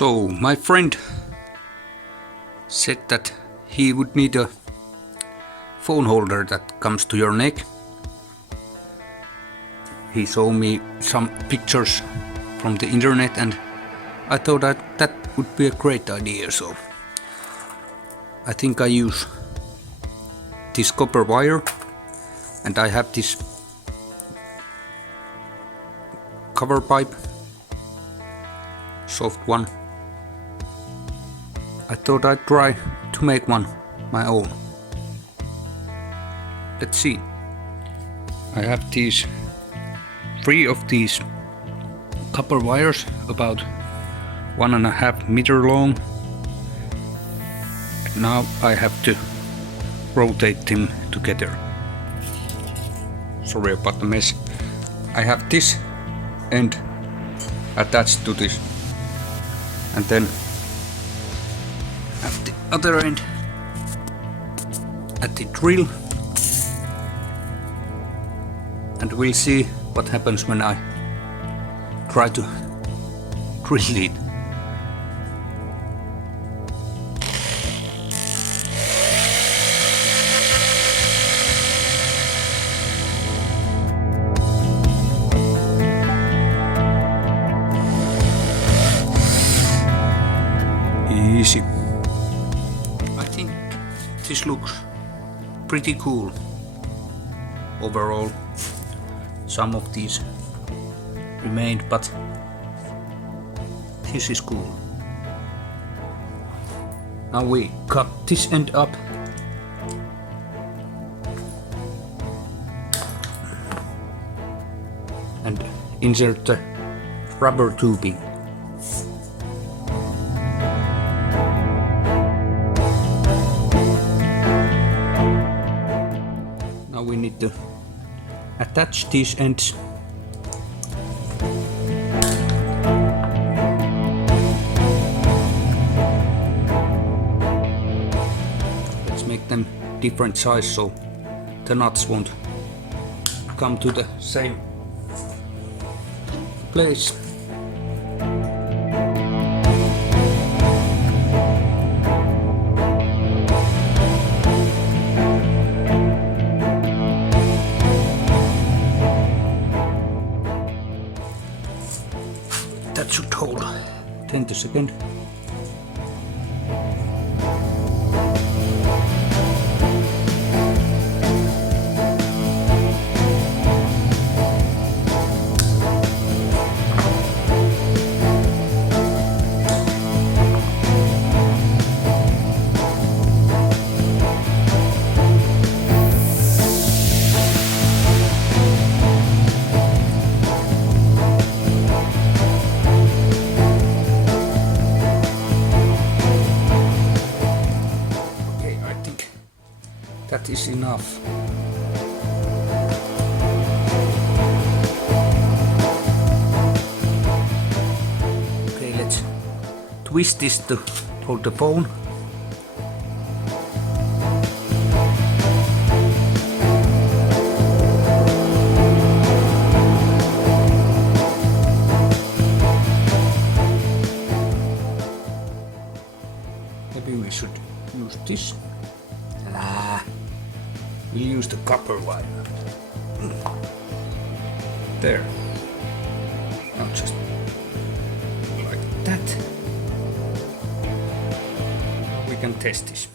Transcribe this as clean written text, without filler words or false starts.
So my friend said that he would need a phone holder that comes to your neck. He showed me some pictures from the internet and I thought that would be a great idea, so I think I use this copper wire and I have this cover pipe, soft one. I thought I'd try to make one my own. Let's see. I have these 3 of these copper wires about 1.5 meter long. Now I have to rotate them together. Sorry about the mess. I have this end attached to this and then at the other end at the drill, and we'll see what happens when I try to drill it. Easy. I think this looks pretty cool overall. Some of these remained, but this is cool. Now we cut this end up and insert the rubber tubing. Now we need to attach these ends. Let's make them different size so the nuts won't come to the same place. That should hold 10 seconds. That is enough. Okay, let's twist this to hold the phone. Maybe we should use this. We'll use the copper wire. There. Now just like that. We can test this.